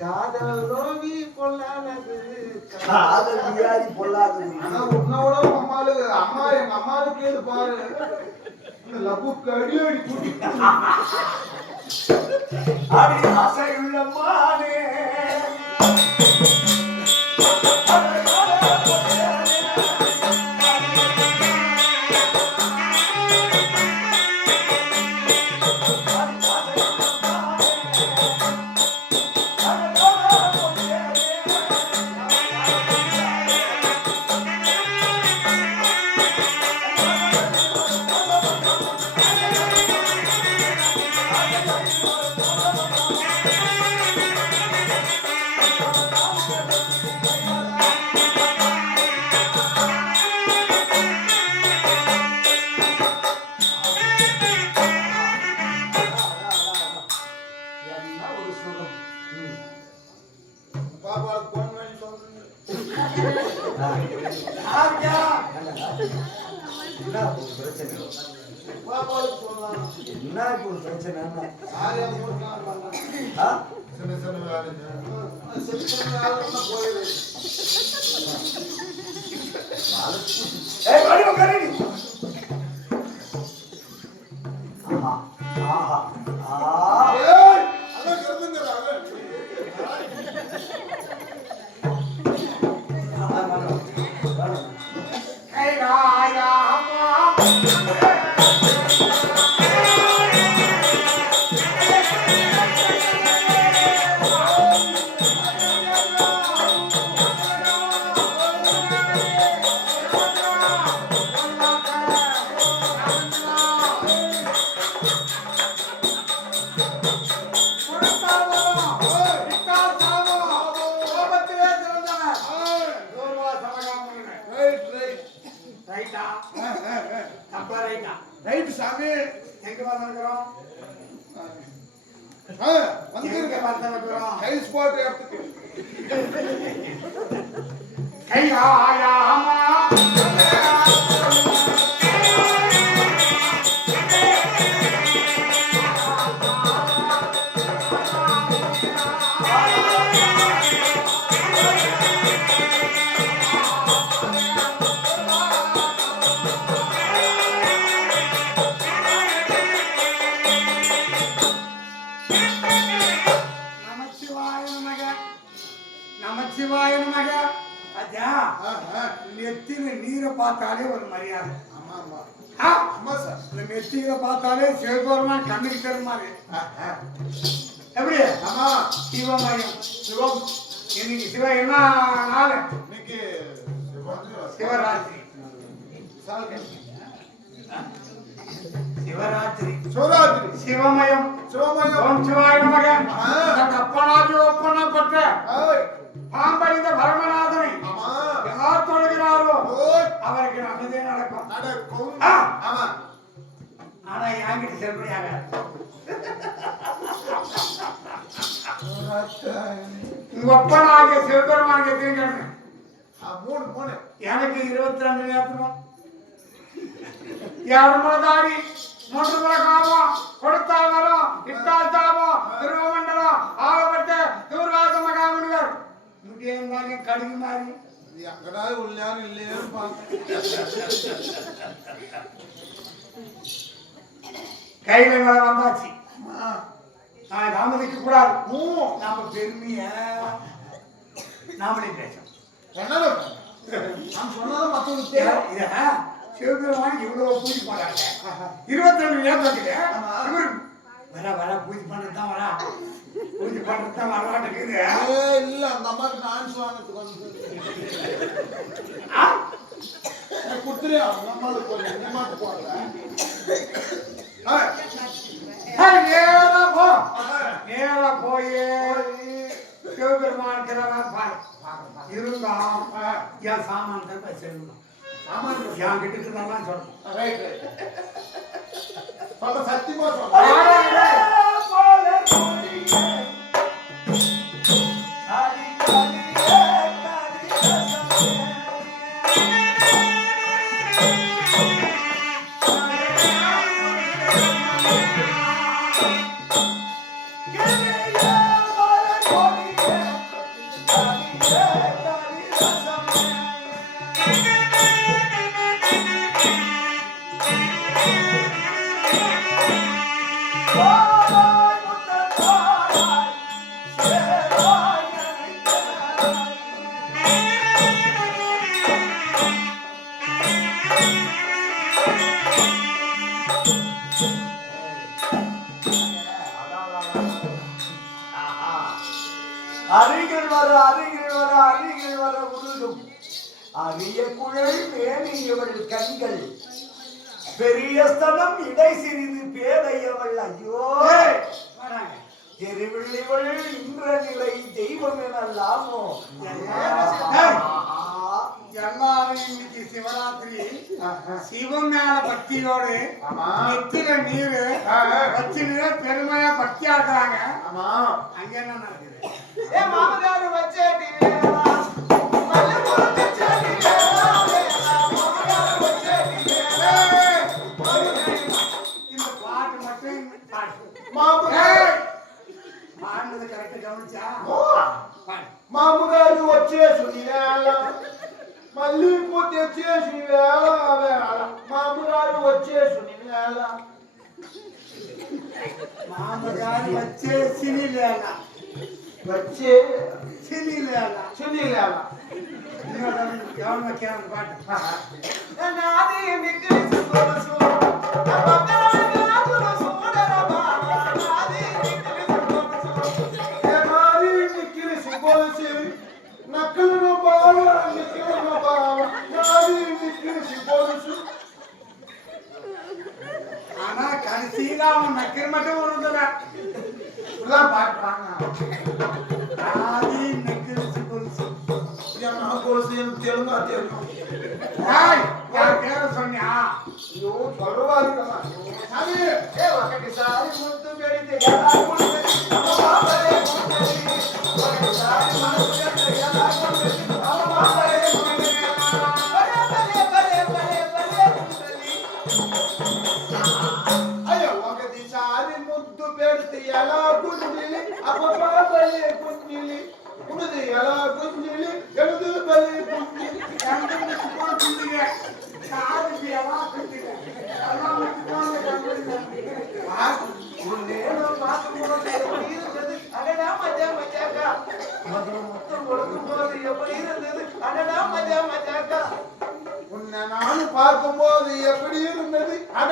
காதல் நோவி பொல்லாதது. காதல் வியாதி பொல்லாதது. ஆனா உன்னோட அம்மாளு அம்மா எங்க அம்மாளு கேளு பாரு. இந்த லப்புக்கு அடி அடி கூட்டி. அடி ஆசையுள்ள மானே. என்ன இப்போ ஒரு பிரச்சனை வந்திருக்கிறோம்? ஆ எங்க வந்துருங்க வந்திருக்கிறோம்? பார்த்தாலே ஒரு மரியாதை. இந்த நெத்தியில பார்த்தாலே சிவபெருமான் கண்ணுக்கு தருமாறு எப்படி? ஆமா சிவமயம். சிவம். இன்னைக்கு சிவ என்ன நாள்? இன்னைக்கு சிவராத்திரி. சிவராத்திரி சிவராத்திரி சிவமயம் சிவமயம் ஓம் சிவாய நமக அப்பனாகி ஒப்பனப்பட்ட ஓய் பாம்பறிந்த பரமநாதனை யார் தொழுகிறாரோ அவருக்கு நல்லதே நடக்கும் நடக்கும். ஆமா ஆனா என்கிட்ட செல்படியாக ஒப்பனாகிய சிவபெருமானுக்கு எத்தனை மூணு மூணு எனக்கு இருபத்தி ரெண்டு நேரத்துக்கும் யாருமதாடி மூன்று முறை காமம் கொடுத்தால் வரும் இட்டால் தாபம் திருவமண்டலம் ஆகப்பட்ட தூர்வாச மகாமுனிவர் முடியும் கடுகு மாதிரி. இது எங்கடாவது உள்ளான்னு பார்க்க கையில மேல வந்தாச்சு. நான் தாமதிக்க கூடாது. நாம பெருமைய? நாமளே பேசணும். என்னடா நான் சொன்னதான் மத்தவங்களுக்கு தெரியும் இத சிவபெருமான் இவ்வளவு பூஜை பண்றாங்க இருபத்தி ரெண்டு நேரத்துக்கு வர வர பூஜை பண்றது தான் வரா. பூஜை பண்றது தான் வரலாட்டுக்குது ஏய், இல்ல அந்த அம்மாக்கு டான்ஸ் வாங்கிறதுக்கு வந்து குடுத்துறியா அந்த அம்மாவுக்கு கொஞ்சம் இந்த அம்மாவுக்கு போடுறேன் நேரா போ. நேரா போய். சிவபெருமான் கிரகம் பாரு இருந்தாம் என் சாமான் தான் செல்லணும் என் கிட்ட இருக்கிறதெல்லாம் சொல்லணும் ரைட் ரைட் சொல்ல சத்தியமா சொல்ல Yeah. ஆடுறாங்க ஆமா. அங்க என்ன நடக்குது? ஏ வைக்கிறேன் அந்த பாட்டு நாதே மிக்க சுவாசம் ஆனா கடைசியில அவன் நக்கர் மட்டும் வருதுல பாட்டு வாங்க இருக்கும் நான் பேர சொன்னா? ஐயோ உன்னை நான் பார்க்கும்போது எப்படி இருந்தது? அட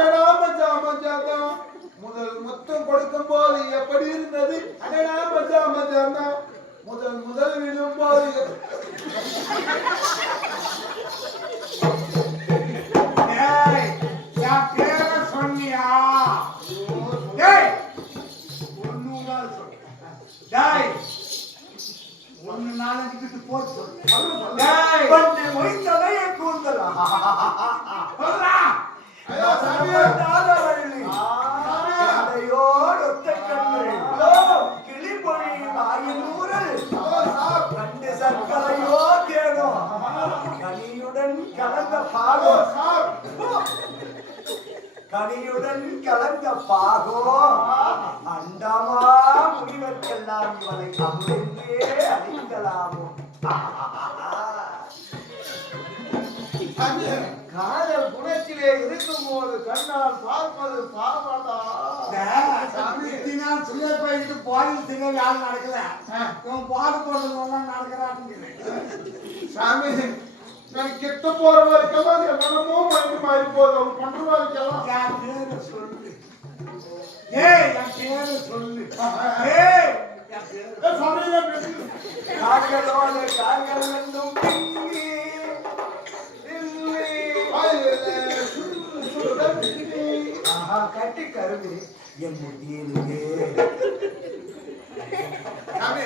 கற்களையோ தேடும் கனியுடன் கலந்த பாகோ. கனியுடன் கலந்த பாகோ. அண்டமா முனிவர்க்கெல்லாம் இவனை அமுதென்றே அடிக்கலாமோ காதல் குணத்திலே இருக்கும்போது கண்ணால் பார்ப்பது பாவதா போயிட்டு பாலில் திங்க யாரும் நடக்கல. இவன் பாடு போடுறதெல்லாம் நடக்கிறான்னு சாமி நான் கிட்ட போற வரைக்கெல்லாம் என் மனமும் மயங்கி மாறி போகுது. அவங்க பண்ற வரைக்கெல்லாம் என் பேரு சொல்லு. ஏய் என் பேரு சொல்லு. ஏ, சாமி நான் பேசுறேன். கருது என் முட்டியிலே. சாமி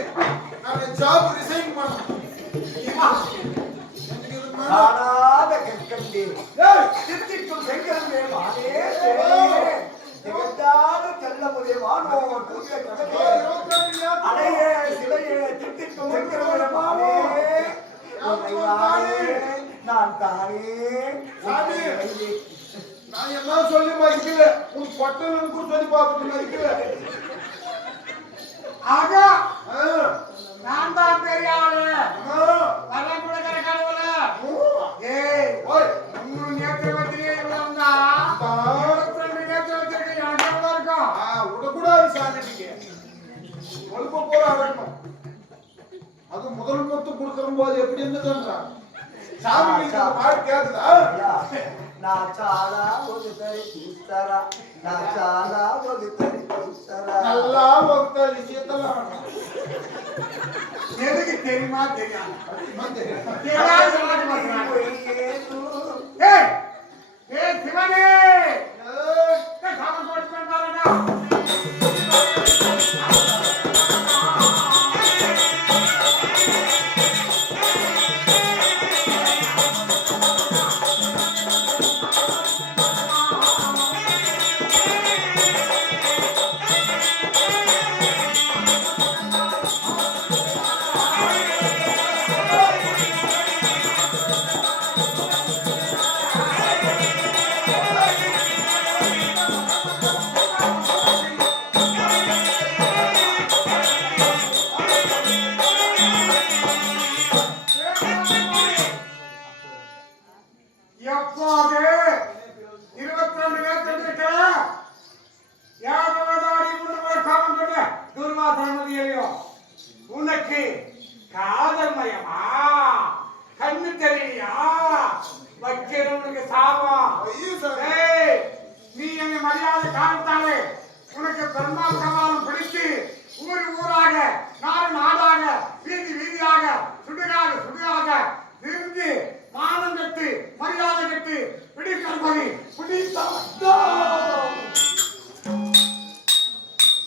நான் ஜாப் ரிசைன் மேல- காணாத கற்கண்டே ஏய், சித்திக்கும் செங்கல்மே வானே வானோர். அடையே சிலையே. உன்னை நானே, நான் தானே. சாமி. நான் எல்லாம் சொல்லி மதிக்கல உன் பட்டனுக்கு சொல்லி பார்த்துட்டு மதிக்கல ஆகா நான் தான் பெரிய ஆளு. கொடுக்கிற கடவுள. ஏய் ஓய், மூணு நேற்று வச்சிருக்கே இவ்வளவுதா ஆ, இருபத்தி ரெண்டு நேற்று வச்சிருக்க எனக்கு எவ்வளவு இருக்கும் விடக்கூடாது சாமி நீங்க. ஒழுக்க போற அடக்கணும் அது முதல் மொத்தம் கொடுக்கிற போது எப்படி இருந்ததுன்றா சாமி நீங்க இந்த பாட்டு கேக்குதா ஐயா, నా చాలా ఒదుతరి చూస్తారా నా చాలా ఒదుతరి చూస్తారా நல்லா ஒருத்தர் விஷயத்தெல்லாம் தெரியுமா தெரியாம தெரியும். ஏதாவது சொல்ல மாட்டேங்கிறாங்க. ஏய்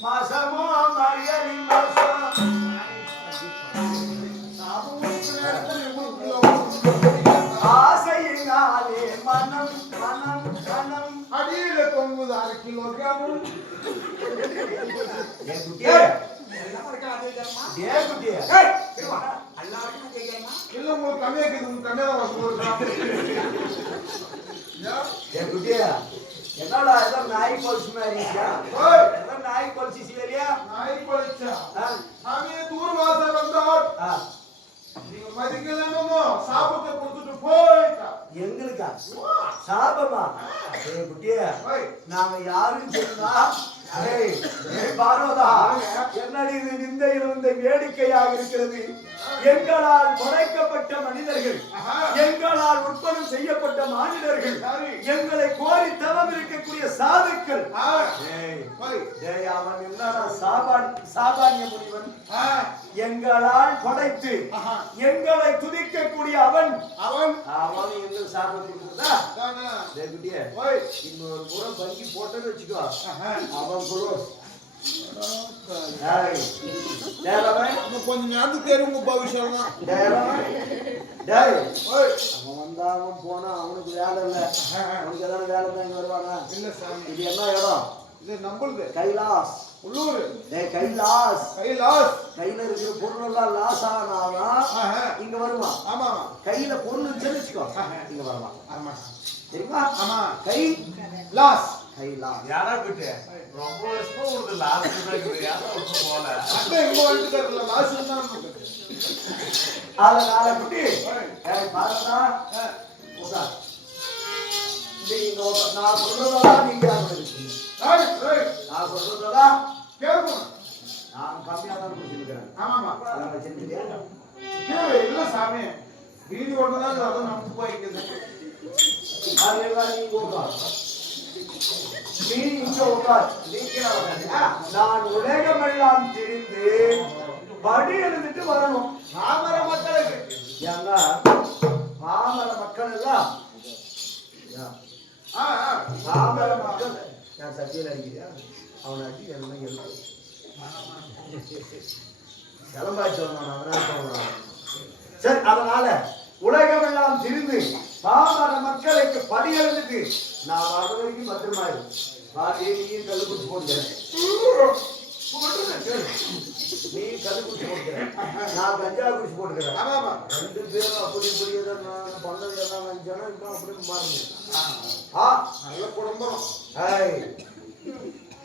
மாசமோ மரியலி மாசம் சாப்பிடுற நேரத்துல இவங்களுக்குள்ள ஆசையினாலே. மனம் மனம் மனம் அடியில தொங்குது அரை கிலோ கிராம் ஏ குட்டியே. ஏ குட்டியே இல்ல உங்களுக்கு கம்மியா இருக்குது உங்களுக்கு கம்மியா தான் வசூல் ஒரு கிராம் ஏன்? ஏ குட்டியே என்னடா ஏதோ நாய் கொலுசு மாதிரி இருக்கியா? ஓய், ஏதோ நாய் கொலுசு இல்லையா நாய் பழிச்சா ஆ, சாமி தூர்வாசல் வந்தார் ஆ, நீங்க மதிக்கலன்னு சாப்பிட்டு கொடுத்துட்டு போயிட்டா எங்களுக்கா சாபமா? குட்டியே நாங்க யாரும் சொன்னா பார்வதா என்னடி இது விந்தையில் வந்த வேடிக்கையாக இருக்கிறது எங்களால் படைக்கப்பட்ட மனிதர்கள். எங்களால் உற்பத்தி செய்யப்பட்ட மாநிலர்கள். எங்களை கோரி தவம் இருக்கக்கூடிய சாதுக்கள் அவன் என்னடா சாபான் சாபானிய முனிவன் எங்களால் படைத்து. எங்களை துதிக்கக்கூடிய அவன் அவன் அவன் எங்க சாபம் கொடுத்தா தானே. குட்டியே ஓய், இன்னொரு முறை பங்கி போட்டேன்னு வச்சுக்கோ. அவன் கொஞ்ச நேரத்துக்கு தெரியும் உங்க ஓய், அவன் வந்தா அவன் போனா அவனுக்கு வேலை இல்ல அவனுக்கு வேலை தான் வருவானா இல்ல சாமி இது என்ன இடம் இது நம்மளுது கைலாஸ் உள்ளூர் டேய் கைலாஸ் கைலாஸ் கையில இருக்கிற பொருள் எல்லாம் லாஸ் ஆனாதான் ஆஹா. இங்க வருவான் ஆமா கையில பொருள் இருந்துச்சுன்னு வச்சுக்கோ. இங்க வருவான் ஆமா. தெரியுமா? ஆமா. கை லாஸ். கைலாஸ் யாரா விட்டு ரொம்ப வருஷமா உனக்கு லாஸ்ட் இருக்குது யாரா விட்டு போல அத்தை இங்க வந்துட்டு லாஸ் தான் இருக்கு. அதனால குட்டி. பாருடா உட்கார். நீங்க நான் சொல்றதெல்லாம் நீங்க நான் சொல்றதெல்லாம் கேட்கணும். நான் கம்மியா தான் குடிச்சிருக்கிறேன் வச்சிருக்கிறியா? கேளு, இல்ல சாமி. வீடு ஒண்ணுதான் நமக்கு போய்க்குது அதெல்லாம் நீங்க நான் உலகம் எல்லாம் உட்கார். திரிந்து படி எழுதிட்டு வரணும். பாமர மக்களுக்கு. ஏன்னா பாமர மக்கள் எல்லாம் பாமர மக்கள். நான் சத்தியில் அடிக்கிறியா அவனை அடி என்ன எழுது கிளம்பாச்சு சரி அதனால உலகம் எல்லாம் அதனால திரிந்து பாமர மக்களுக்கு படி எழுந்துட்டு நான் வர வரைக்கும் பத்திரமா இரு பாதி நீயும் கல்லு குச்சி போட்டுக்கிறேன் நீ கல்லு குச்சி போட்டுக்கிறேன் நான் கஞ்சா குச்சி போட்டுக்கிறேன் ரெண்டு பேரும் அப்படி இப்படி நான் பண்ணது எல்லாம் நினைச்சேன்னா இப்போ அப்படி மாறுங்க ஆ. நல்ல குடும்பம்.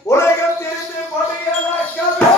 உலகம் தெரிந்து படியலாக்கவே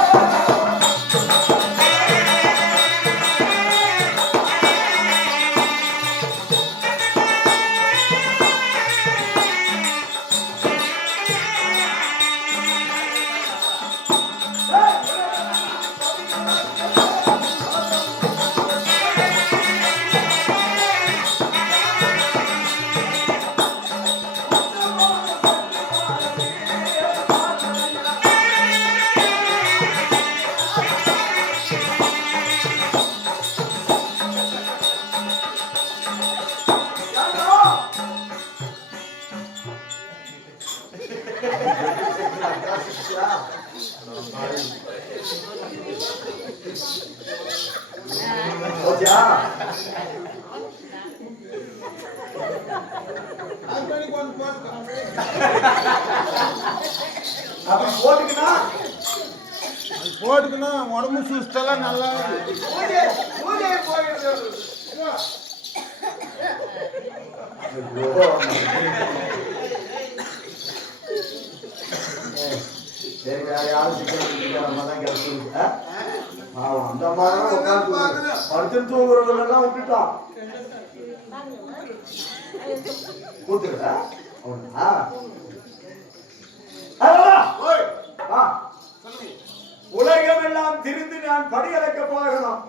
சரி வேற யாரும் சிக்கன் கிடைச்சிருக்கு அந்த மாதிரி உட்காந்து படுத்து விட்டுட்டான் அவனா ஓய், ஆ சொல்லுங்க. உலகம் எல்லாம் திரிந்து நான் படியளக்க போகணும்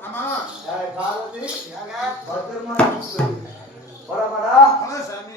பத்திரமா. வரமாடா சாமி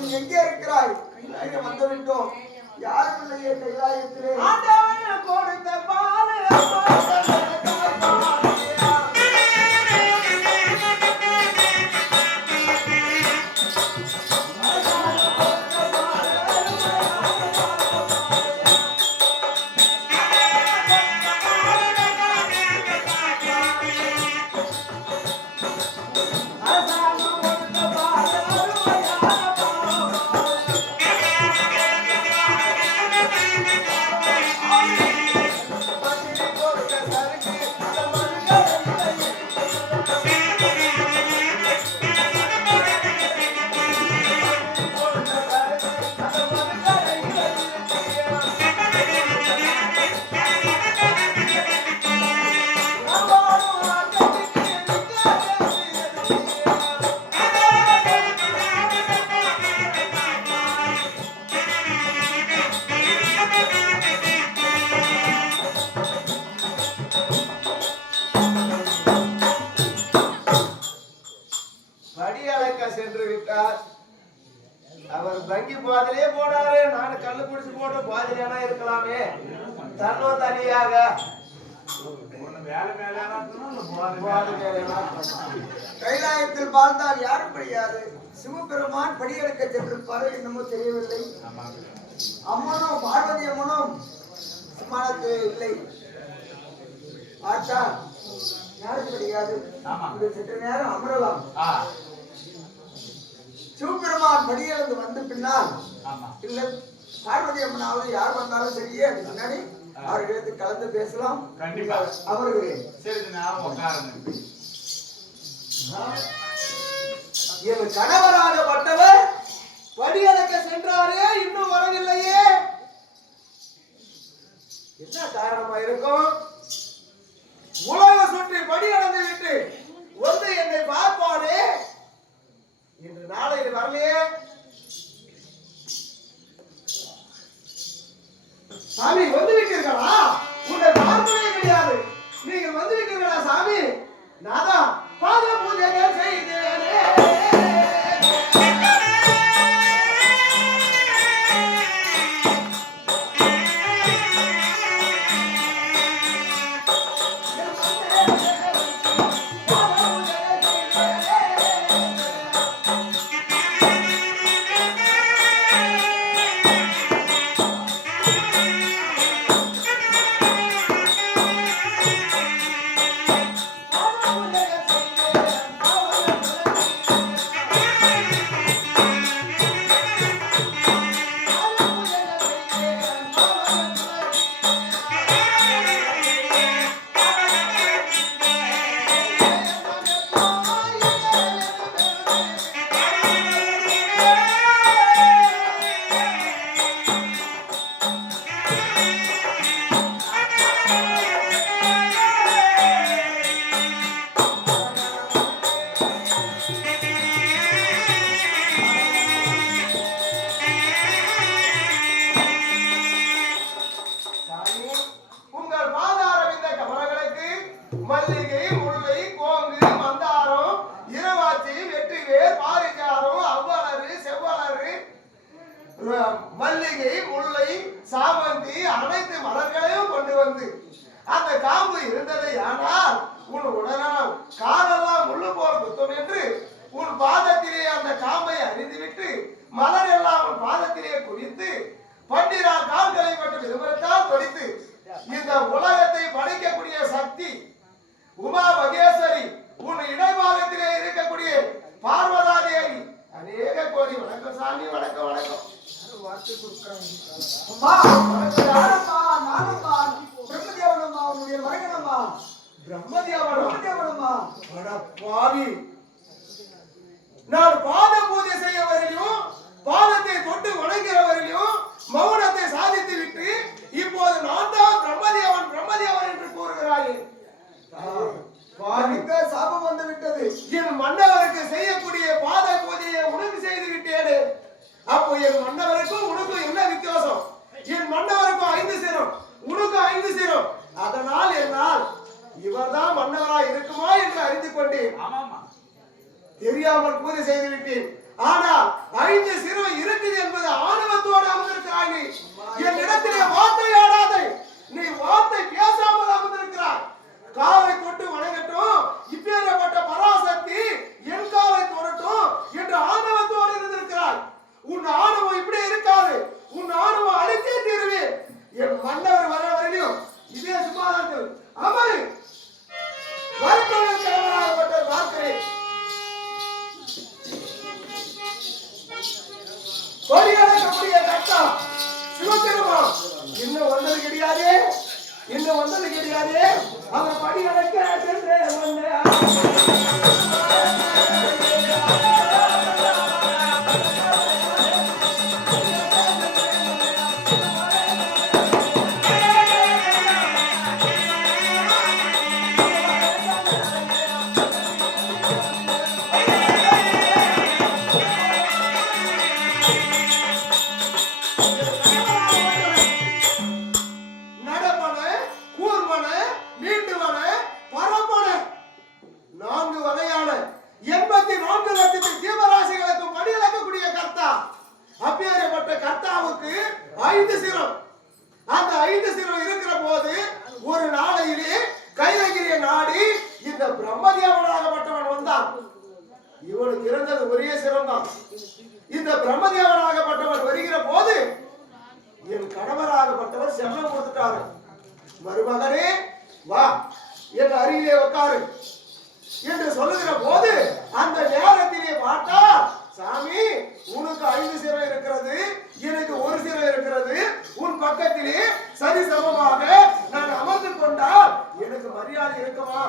நீ எங்கே இருக்கிறாய்? கைலாயம் வந்து விட்டோம் யாரும் இல்லையே கைலாயத்திலே கொடுத்த பாலு கைலாயத்தில் வாழ்ந்தால் யாரும் படியாது. சிவபெருமான் படியெடுக்க சென்றிருப்பாரு இன்னமும் தெரியவில்லை. அம்மனும் பார்வதி அம்மனும் விமானத்தில் இல்லை. ஆச்சா யாரும். இது சற்று நேரம் அமரலாம். சிவபெருமான் படியிலிருந்து வந்த பின்னால். இல்ல பார்வதி அம்மனாவது யார் வந்தாலும் சரியே அதுக்கு முன்னாடி அவர்களிடத்து கலந்து பேசலாம். கண்டிப்பா. அவர்களே. சரி நான் உட்காருங்க. என் கணவராகப்பட்டவர் அடக்க சென்றாரே இன்னும் வரவில்லையே. என்ன காரணமா இருக்கும்? உலக சுற்றி படி அளந்து விட்டு வந்து என்னை பார்ப்பானே இன்று நாளை வரலையே. சாமி வந்து விட்டீர்களா உன்னை பார்க்கவே கிடையாது நீங்கள் வந்து விட்டீர்களா சாமி? நாதான் பாத பூஜைகள் செய்தேனே. பாவி நான் பாத பூஜை செய்ய வரையிலும் பாதத்தை தொட்டு வணங்குகிறவரையிலும் மௌனத்தை சாதித்து விட்டு இப்போது நான் தான் பிரம்மதேவன் பிரம்மதேவன் என்று கூறுகிறாயே. சாபம் வந்து விட்டது என் மன்னவருக்கு செய்யக்கூடிய பாத பூஜையை உனக்கு செய்து விட்டேனே. அப்போ என் மன்னவருக்கும் உனக்கும் என்ன வித்தியாசம்? என் மன்னவருக்கும் ஐந்து சிரம் உனக்கும் ஐந்து சிரம். அதனால் என்னால் இவர்தான் மன்னவராய் இருக்குமா என்று அறிந்து கொண்டேன். தெரியாமல் பூஜை செய்து விட்டேன். ஆனால் ஐந்து சிறுவை இருக்குது என்பது ஆணவத்தோடு அமர்ந்திருக்கிறாய். நீ என் இடத்திலே வார்த்தை ஆடாதே. நீ வார்த்தை பேசாமல் சரி சமமாக நான் அமர்ந்து கொண்டால் எனக்கு மரியாதை இருக்குமா?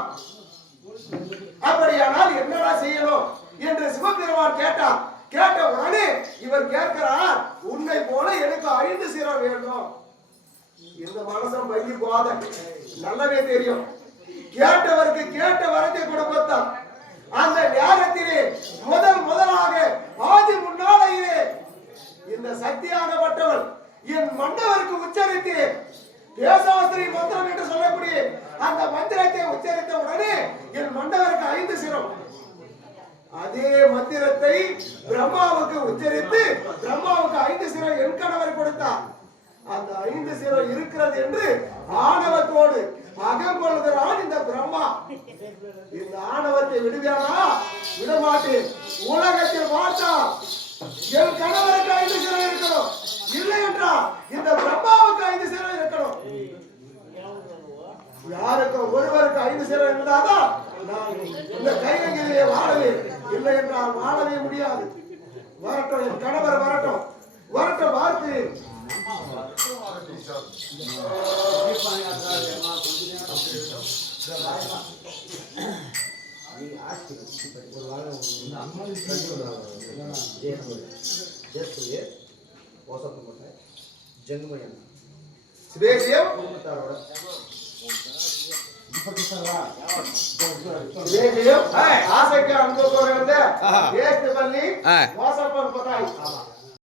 அப்படியானால் என்னடா செய்யணும்? என்று சிவபெருமான் கேட்கிறார் உன்னை போல எனக்கு ஐந்து சிரம் வேண்டும். இந்த மனசன் பையி போத நல்லாவே தெரியும். கேட்டவருக்கு கேட்ட வரத்தை கொடுப்பத்தான் அந்த நேரத்திலே முதல் முதலாக ஆதி முன்னாலையிலே இந்த சக்தியாகப்பட்டவள் என் மன்னவருக்கு உச்சரித்து தேசாஸ்திரி மந்திரம் என்று சொல்லக்கூடிய அந்த மந்திரத்தை உச்சரித்த உடனே என் மன்னவருக்கு ஐந்து சிரம். அதே மந்திரத்தை பிரம்மாவுக்கு உச்சரித்து பிரம்மாவுக்கு ஐந்து சிரம் என் கணவர் கொடுத்தார். அந்த ஐந்து சிரம் இருக்கிறது என்று ஆணவத்தோடு அகம் கொள்கிறான் இந்த பிரம்மா. இந்த ஆணவத்தை விடுவானா விடமாட்டேன். உலகத்தில் பார்த்தா சுதேசியம் ಸುರೇಶಿಯು ಆಸಕ್ತಿ ಅನುಭವ ದೇಶದಲ್ಲಿ ಮೋಸಪ್ಪ ಪತಾಯಿ